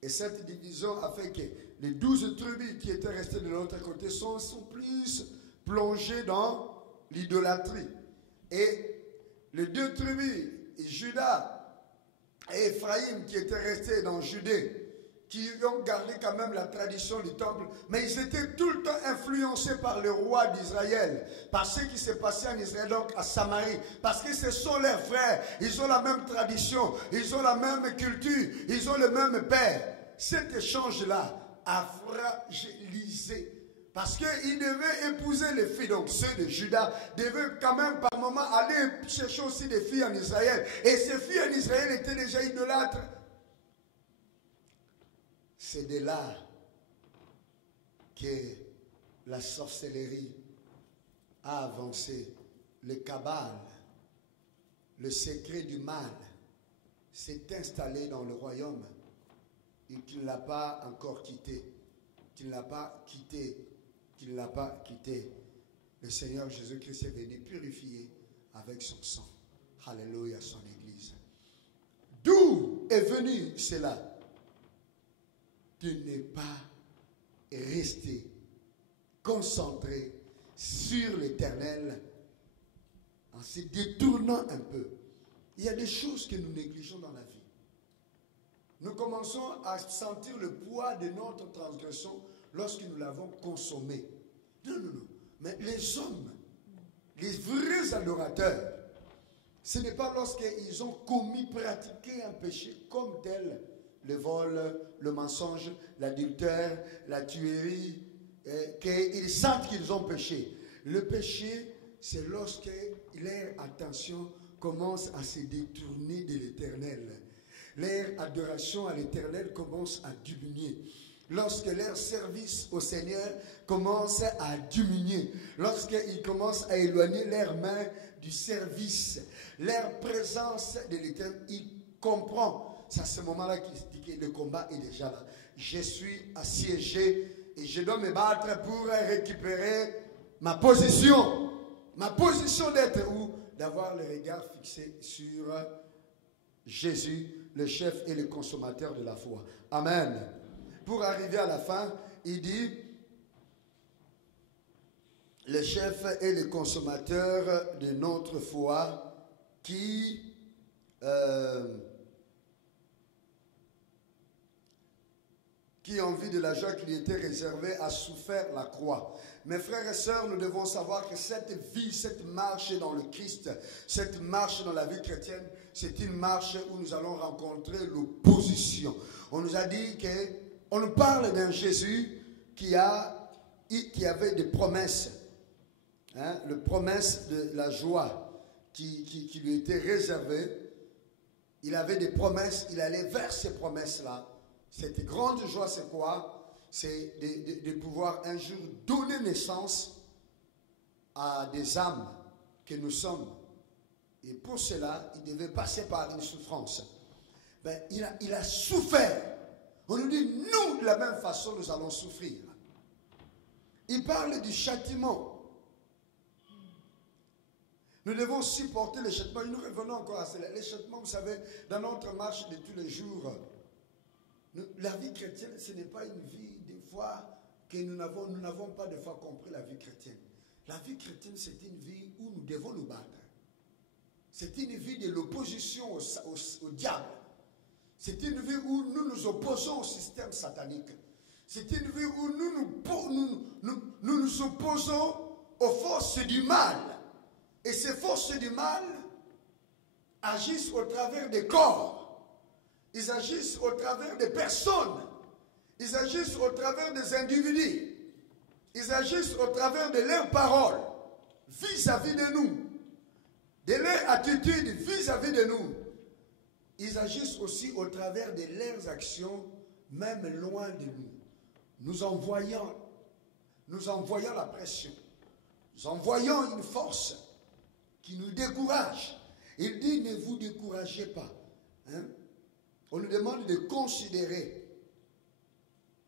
Et cette division a fait que les 12 tribus qui étaient restées de l'autre côté sont plus plongées dans l'idolâtrie. Et les 2 tribus, Juda et Ephraïm, qui étaient restés dans Judée, qui ont gardé quand même la tradition du temple, mais ils étaient tout le temps influencés par le roi d'Israël, par ce qui s'est passé en Israël, donc à Samarie, parce que ce sont leurs frères, ils ont la même tradition, ils ont la même culture, ils ont le même père. Cet échange-là a fragilisé, parce qu'ils devaient épouser les filles, donc ceux de Juda devaient quand même par moment aller chercher aussi des filles en Israël, et ces filles en Israël étaient déjà idolâtres. C'est de là que la sorcellerie a avancé. Le cabale, le secret du mal s'est installé dans le royaume et qu'il ne l'a pas encore quitté. Qu'il ne l'a pas quitté. Qu'il ne l'a pas quitté. Le Seigneur Jésus-Christ est venu purifier avec son sang. Alléluia, son Église. D'où est venu cela? De ne pas rester concentré sur l'Éternel en se détournant un peu. Il y a des choses que nous négligeons dans la vie. Nous commençons à sentir le poids de notre transgression lorsque nous l'avons consommé. Non, non, non. Mais les hommes, les vrais adorateurs, ce n'est pas lorsqu'ils ont commis, pratiqué un péché comme tel, le vol, le mensonge, l'adultère, la tuerie, qu'ils sentent qu'ils ont péché. Le péché, c'est lorsque leur attention commence à se détourner de l'Éternel. Leur adoration à l'Éternel commence à diminuer. Lorsque leur service au Seigneur commence à diminuer. Lorsqu'ils commencent à éloigner leurs mains du service. Leur présence de l'Éternel, ils comprennent. C'est à ce moment-là qu'il se dit que le combat est déjà là. Je suis assiégé et je dois me battre pour récupérer ma position. Ma position d'être où? D'avoir le regard fixé sur Jésus, le chef et le consommateur de la foi. Amen. Pour arriver à la fin, il dit, le chef et le consommateur de notre foi qui en vue de la joie qui lui était réservée a souffert la croix. Mes frères et sœurs, nous devons savoir que cette vie, cette marche dans le Christ, cette marche dans la vie chrétienne, c'est une marche où nous allons rencontrer l'opposition. On nous a dit qu'on nous parle d'un Jésus qui avait des promesses, hein, les promesses de la joie qui lui était réservée. Il avait des promesses, il allait vers ces promesses-là. Cette grande joie, c'est quoi? C'est de pouvoir un jour donner naissance à des âmes que nous sommes. Et pour cela, il devait passer par une souffrance. Ben, il a souffert. On nous dit, nous, de la même façon, nous allons souffrir. Il parle du châtiment. Nous devons supporter l'échauffement. Nous revenons encore à cela. L'échauffement, vous savez, dans notre marche de tous les jours, la vie chrétienne, ce n'est pas une vie, des fois, que nous n'avons pas de fois compris la vie chrétienne. La vie chrétienne, c'est une vie où nous devons nous battre. C'est une vie de l'opposition au diable. C'est une vie où nous nous opposons au système satanique. C'est une vie où nous nous opposons aux forces du mal. Et ces forces du mal agissent au travers des corps. Ils agissent au travers des personnes. Ils agissent au travers des individus. Ils agissent au travers de leurs paroles vis-à-vis de nous, de leur attitude vis-à-vis de nous. Ils agissent aussi au travers de leurs actions, même loin de nous. Nous envoyons la pression. Nous envoyons une force qui nous décourage. Il dit, ne vous découragez pas. Hein? On nous demande de considérer,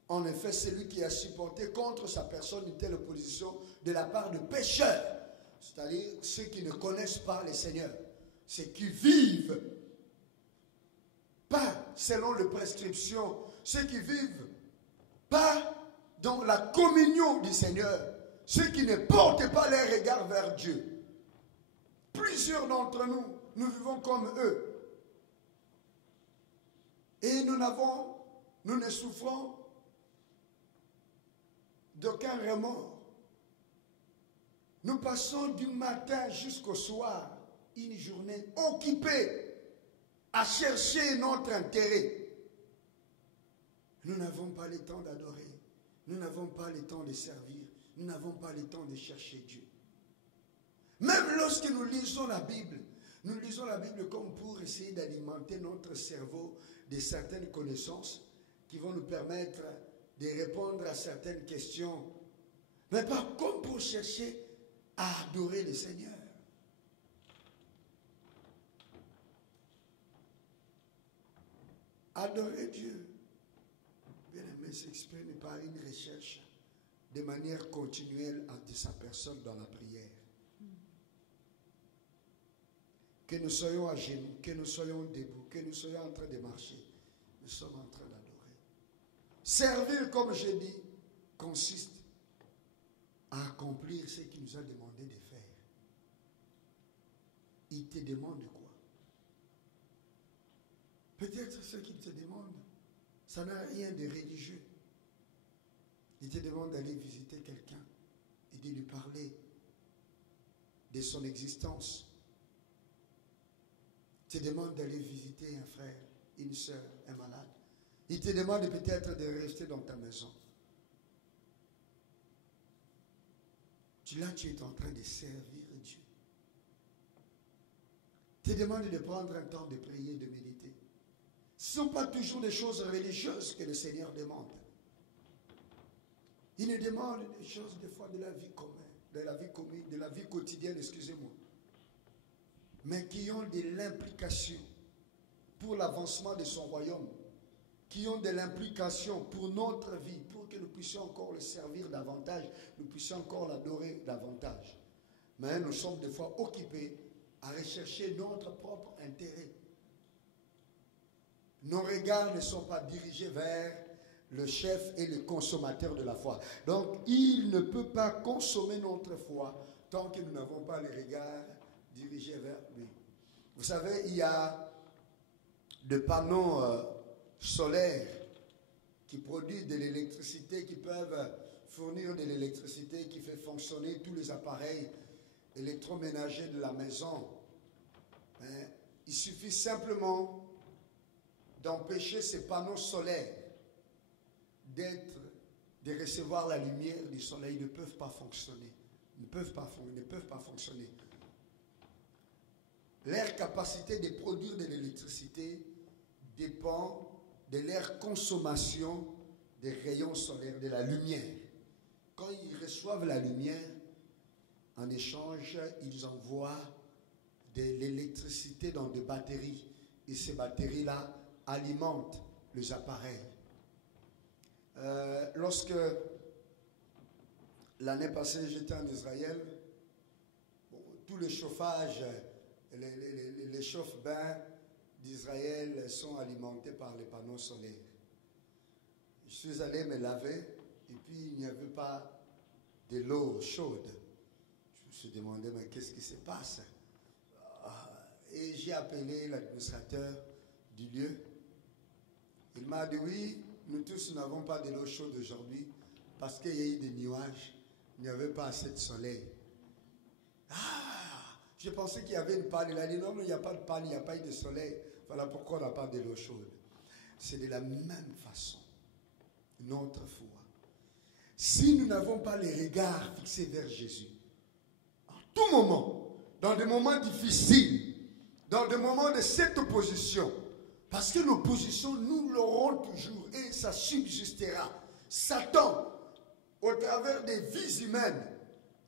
en effet, celui qui a supporté contre sa personne une telle opposition de la part de pécheurs, c'est-à-dire ceux qui ne connaissent pas le Seigneur, ceux qui vivent pas selon les prescriptions, ceux qui vivent pas dans la communion du Seigneur, ceux qui ne portent pas leur regard vers Dieu. Plusieurs d'entre nous, nous vivons comme eux. Et nous ne souffrons d'aucun remords. Nous passons du matin jusqu'au soir, une journée occupée à chercher notre intérêt. Nous n'avons pas le temps d'adorer. Nous n'avons pas le temps de servir. Nous n'avons pas le temps de chercher Dieu. Même lorsque nous lisons la Bible, nous lisons la Bible comme pour essayer d'alimenter notre cerveau de certaines connaissances qui vont nous permettre de répondre à certaines questions, mais pas comme pour chercher à adorer le Seigneur. Adorer Dieu, bien aimé, s'exprime par une recherche de manière continuelle de sa personne dans la prière. Que nous soyons à genoux, que nous soyons debout, que nous soyons en train de marcher, nous sommes en train d'adorer. Servir, comme je dis, consiste à accomplir ce qu'il nous a demandé de faire. Il te demande quoi? Peut-être ce qu'il te demande, ça n'a rien de religieux. Il te demande d'aller visiter quelqu'un et de lui parler de son existence. Il te demande d'aller visiter un frère, une soeur, un malade. Il te demande peut-être de rester dans ta maison. Là, tu es en train de servir Dieu. Il te demande de prendre un temps de prier, de méditer. Ce ne sont pas toujours des choses religieuses que le Seigneur demande. Il nous demande des choses, des fois, de la vie commune, de la vie quotidienne, excusez-moi, mais qui ont de l'implication pour l'avancement de son royaume, qui ont de l'implication pour notre vie, pour que nous puissions encore le servir davantage, nous puissions encore l'adorer davantage. Mais nous sommes des fois occupés à rechercher notre propre intérêt. Nos regards ne sont pas dirigés vers le chef et le consommateur de la foi. Donc, il ne peut pas consommer notre foi tant que nous n'avons pas les regards dirigés vers lui. Vous savez, il y a des panneaux solaires qui produisent de l'électricité, qui peuvent fournir de l'électricité, qui fait fonctionner tous les appareils électroménagers de la maison. Mais il suffit simplement d'empêcher ces panneaux solaires de recevoir la lumière du soleil. Ils ne peuvent pas fonctionner. Ils ne peuvent pas fonctionner. Leur capacité de produire de l'électricité dépend de leur consommation des rayons solaires, de la lumière. Quand ils reçoivent la lumière, en échange, ils envoient de l'électricité dans des batteries. Et ces batteries-là alimentent les appareils. Lorsque l'année passée, j'étais en Israël, tous les chauffages, les chauffe-bains d'Israël sont alimentés par les panneaux solaires. Je suis allé me laver et puis il n'y avait pas de l'eau chaude. Je me suis demandé, mais qu'est-ce qui se passe? Et j'ai appelé l'administrateur du lieu. Il m'a dit, oui, nous tous n'avons pas de l'eau chaude aujourd'hui parce qu'il y a eu des nuages. Il n'y avait pas assez de soleil. Je pensais qu'il y avait une panne. Il a dit, non, il n'y a pas de panne, il n'y a pas eu de soleil. Voilà pourquoi on n'a pas de l'eau chaude. C'est de la même façon. Notre foi. Si nous n'avons pas les regards fixés vers Jésus, en tout moment, dans des moments difficiles, dans des moments de cette opposition, parce que l'opposition, nous l'aurons toujours et ça subsistera. Satan, au travers des vies humaines,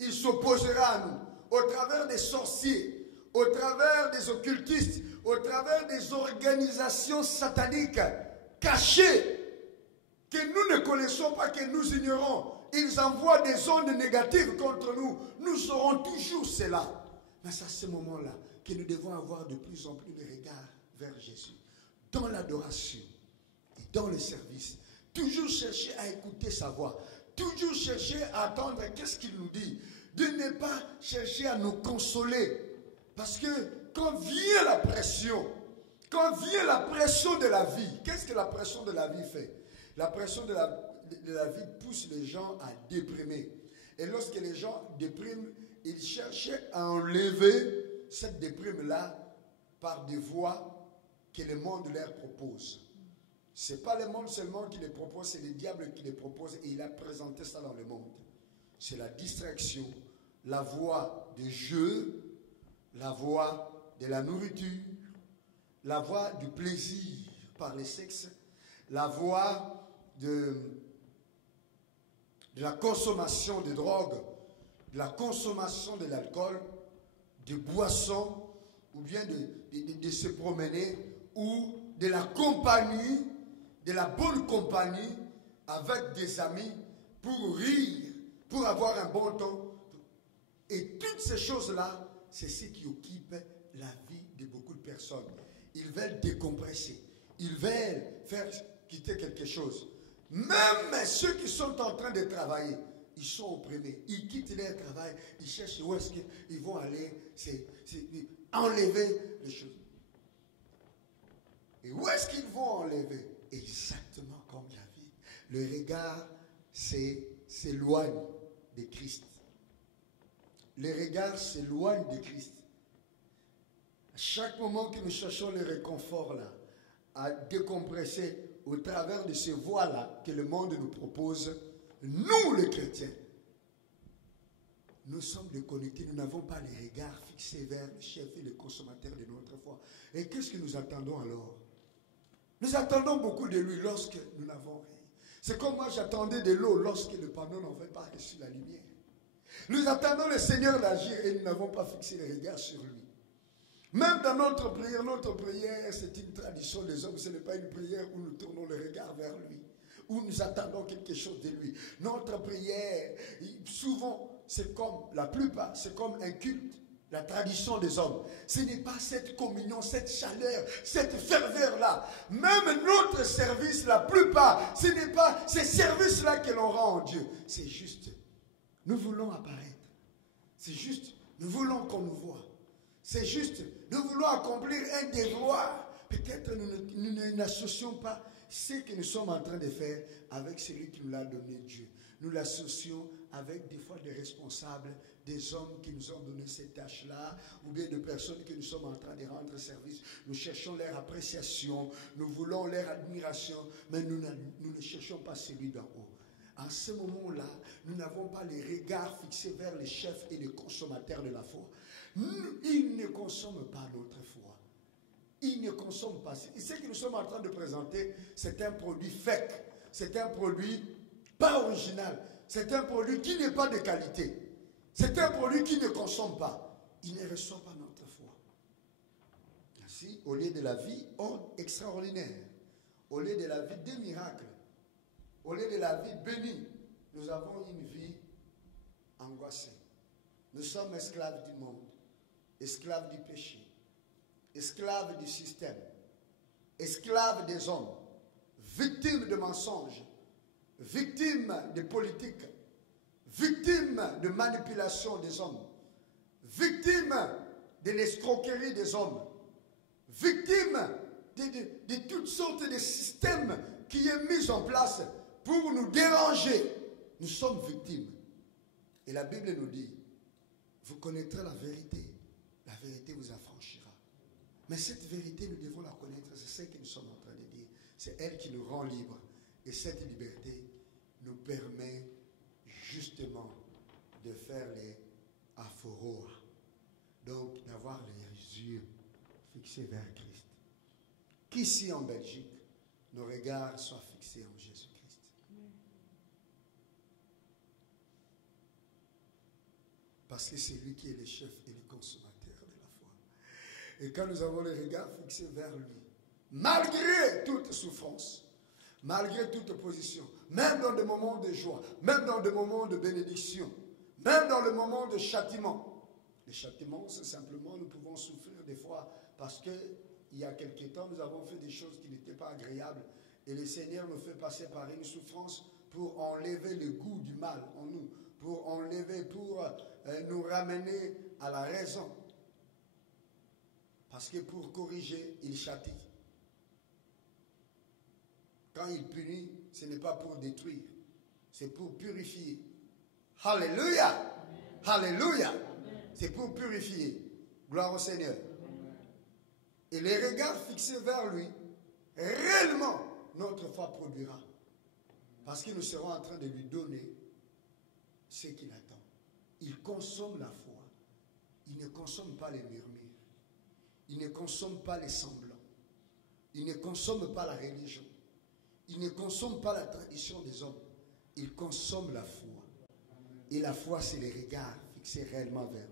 il s'opposera à nous. Au travers des sorciers, au travers des occultistes, au travers des organisations sataniques cachées que nous ne connaissons pas, que nous ignorons. Ils envoient des ondes négatives contre nous. Nous saurons toujours cela. Mais c'est à ce moment-là que nous devons avoir de plus en plus de regard vers Jésus. Dans l'adoration et dans le service. Toujours chercher à écouter sa voix. Toujours chercher à attendre qu'est-ce qu'il nous dit. De ne pas chercher à nous consoler. Parce que quand vient la pression de la vie, qu'est-ce que la pression de la vie fait? La pression de la vie pousse les gens à déprimer. Et lorsque les gens dépriment, ils cherchent à enlever cette déprime-là par des voies que le monde leur propose. Ce n'est pas le monde seulement qui les propose, c'est le diable qui les propose et il a présenté ça dans le monde. C'est la distraction, la voie du jeu, la voie de la nourriture, la voie du plaisir par le sexe, la voie de la consommation de drogue, de la consommation de l'alcool, de boissons, ou bien de se promener, ou de la compagnie, de la bonne compagnie avec des amis pour rire, pour avoir un bon temps. Et toutes ces choses-là, c'est ce qui occupe la vie de beaucoup de personnes. Ils veulent décompresser. Ils veulent faire quitter quelque chose. Même ceux qui sont en train de travailler, ils sont opprimés. Ils quittent leur travail. Ils cherchent où est-ce qu'ils vont aller enlever les choses. Et où est-ce qu'ils vont enlever? Exactement comme la vie. Le regard s'éloigne de Christ. Le regard s'éloigne de Christ. À chaque moment que nous cherchons le réconfort là, à décompresser au travers de ces voies-là que le monde nous propose, nous les chrétiens, nous sommes déconnectés, nous n'avons pas les regards fixés vers le chef et le consommateur de notre foi. Et qu'est-ce que nous attendons alors? Nous attendons beaucoup de lui lorsque nous n'avons rien. C'est comme moi j'attendais de l'eau lorsque le panneau n'avait pas reçu la lumière. Nous attendons le Seigneur d'agir et nous n'avons pas fixé les regards sur lui. Même dans notre prière, c'est une tradition des hommes, ce n'est pas une prière où nous tournons le regard vers lui, où nous attendons quelque chose de lui. Notre prière, souvent, c'est comme, la plupart, c'est comme un culte, la tradition des hommes. Ce n'est pas cette communion, cette chaleur, cette ferveur-là. Même notre service, la plupart, ce n'est pas ces services-là que l'on rend en Dieu. C'est juste, nous voulons apparaître. C'est juste, nous voulons qu'on nous voie. C'est juste, nous voulons accomplir un devoir. Peut-être nous n'associons pas ce que nous sommes en train de faire avec celui qui nous l'a donné, Dieu. Nous l'associons avec des fois des responsables, des hommes qui nous ont donné cette tâche-là, ou bien de personnes que nous sommes en train de rendre service. Nous cherchons leur appréciation, nous voulons leur admiration, mais nous ne cherchons pas celui d'en haut. En ce moment-là, nous n'avons pas les regards fixés vers les chefs et les consommateurs de la foi. Ils ne consomment pas notre foi. Ils ne consomment pas. Ce que nous sommes en train de présenter, c'est un produit fake. C'est un produit pas original. C'est un produit qui n'est pas de qualité. C'est un produit qui ne consomme pas. Il ne reçoit pas notre foi. Ainsi, au lieu de la vie extraordinaire, au lieu de la vie des miracles, au lieu de la vie bénie, nous avons une vie angoissée. Nous sommes esclaves du monde. esclave du péché, esclave du système, esclave des hommes, victime de mensonges, victime de politique, victime de manipulation des hommes, victime de l'escroquerie des hommes, victime de toutes sortes de systèmes qui est mis en place pour nous déranger. Nous sommes victimes. Et la Bible nous dit, vous connaîtrez la vérité vous affranchira. Mais cette vérité, nous devons la connaître, c'est ce que nous sommes en train de dire. C'est elle qui nous rend libres. Et cette liberté nous permet justement de faire les aphoroa. Donc, d'avoir les yeux fixés vers Christ. Qu'ici en Belgique, nos regards soient fixés en Jésus-Christ. Parce que c'est lui qui est le chef et le consommateur de la foi. Et quand nous avons les regards fixés vers lui, malgré toute souffrance, malgré toute opposition, même dans des moments de joie, même dans des moments de bénédiction, même dans le moment de châtiment. Les châtiments, c'est simplement, nous pouvons souffrir des fois parce qu'il y a quelque temps, nous avons fait des choses qui n'étaient pas agréables et le Seigneur nous fait passer par une souffrance pour enlever le goût du mal en nous, pour enlever, pour nous ramener à la raison. Parce que pour corriger, il châtie. Quand il punit, ce n'est pas pour détruire, c'est pour purifier. Alléluia! Alléluia! C'est pour purifier. Gloire au Seigneur. Et les regards fixés vers lui, réellement, notre foi produira. Parce que nous serons en train de lui donner ce qu'il attend. Il consomme la foi. Il ne consomme pas les murmures. Il ne consomme pas les semblants. Il ne consomme pas la religion. Il ne consomme pas la tradition des hommes. Il consomme la foi. Et la foi, c'est les regards fixés réellement vers lui.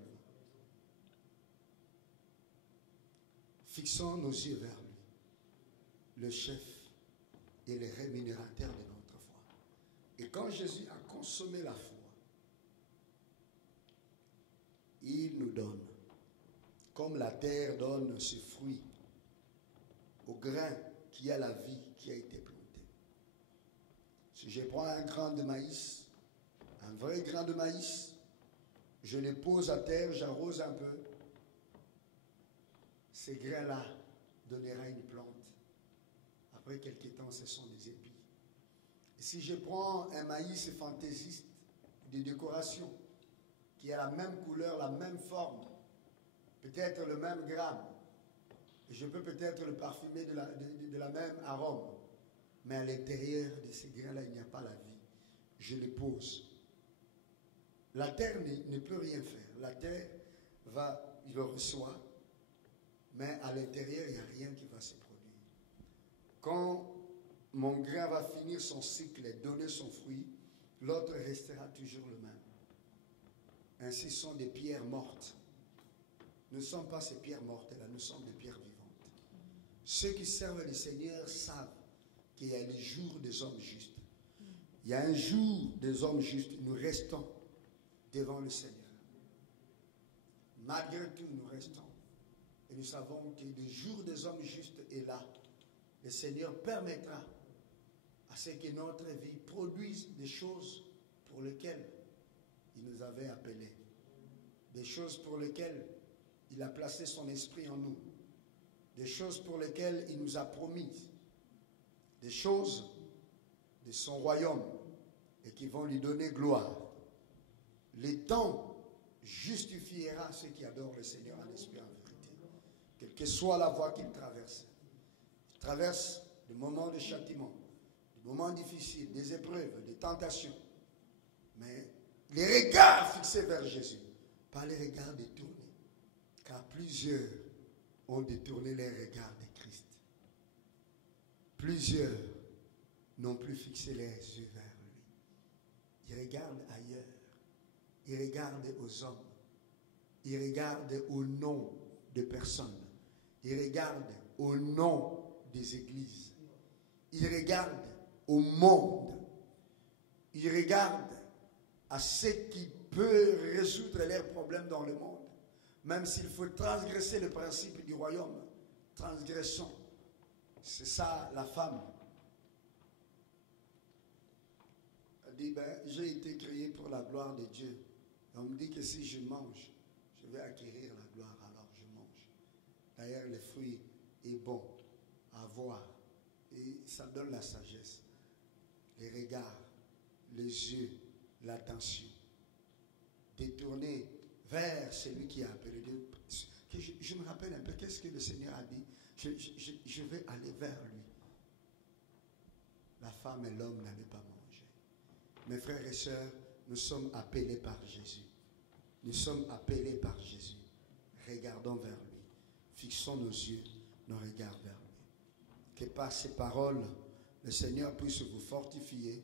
Fixons nos yeux vers lui, le chef et le rémunérateur de notre foi. Et quand Jésus a consommé la foi, il nous donne, comme la terre donne ses fruits au grain qui a la vie qui a été planté. Si je prends un grain de maïs, un vrai grain de maïs, je le pose à terre, j'arrose un peu, ces grains-là donnera une plante. Après quelques temps, ce sont des épis. Et si je prends un maïs fantaisiste de décoration, qui a la même couleur, la même forme, peut-être le même gramme, et je peux peut-être le parfumer de la même arôme, mais à l'intérieur de ces grains-là, il n'y a pas la vie. Je les pose. La terre ne peut rien faire. La terre il le reçoit, mais à l'intérieur, il n'y a rien qui va se produire. Quand mon grain va finir son cycle et donner son fruit, l'autre restera toujours le même. Ainsi sont des pierres mortes. Nous ne sommes pas ces pierres mortes là, nous sommes des pierres vivantes. Ceux qui servent le Seigneur savent qu'il y a le jour des hommes justes. Il y a un jour des hommes justes, nous restons devant le Seigneur. Malgré tout, nous restons. Et nous savons que le jour des hommes justes est là. Le Seigneur permettra à ce que notre vie produise des choses pour lesquelles il nous avait appelés. Des choses pour lesquelles il a placé son esprit en nous. Des choses pour lesquelles il nous a promis. Des choses de son royaume et qui vont lui donner gloire. Le temps justifiera ceux qui adorent le Seigneur en esprit en vérité. Quelle que soit la voie qu'il traverse. Il traverse des moments de châtiment, des moments difficiles, des épreuves, des tentations. Mais les regards fixés vers Jésus, pas les regards détournés. Car plusieurs ont détourné les regards de Christ. Plusieurs n'ont plus fixé les yeux vers lui. Ils regardent ailleurs. Ils regardent aux hommes. Ils regardent au nom de personnes. Ils regardent au nom des églises. Ils regardent au monde. Ils regardent à ce qui peut résoudre leurs problèmes dans le monde. Même s'il faut transgresser le principe du royaume, transgressons. C'est ça la femme. Elle dit, j'ai été créé pour la gloire de Dieu. On me dit que si je mange, je vais acquérir la gloire, alors je mange. D'ailleurs, le fruit est bon à voir et ça donne la sagesse, les regards, les yeux, l'attention. Détourner vers celui qui a appelé Dieu. Je me rappelle un peu, qu'est-ce que le Seigneur a dit? Je vais aller vers lui. La femme et l'homme n'allaient pas manger. Mes frères et sœurs, nous sommes appelés par Jésus. Nous sommes appelés par Jésus. Regardons vers lui. Fixons nos yeux, nos regards vers lui. Que par ces paroles, le Seigneur puisse vous fortifier.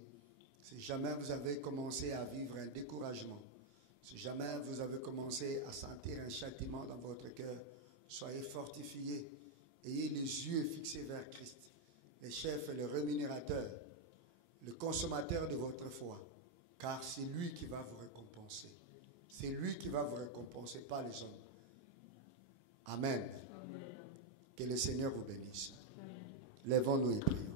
Si jamais vous avez commencé à vivre un découragement, si jamais vous avez commencé à sentir un châtiment dans votre cœur, soyez fortifiés. Ayez les yeux fixés vers Christ, le chef et le rémunérateur, le consommateur de votre foi, car c'est lui qui va vous récompenser. C'est lui qui va vous récompenser, pas les hommes. Amen. Amen. Que le Seigneur vous bénisse. Lèvons-nous et prions.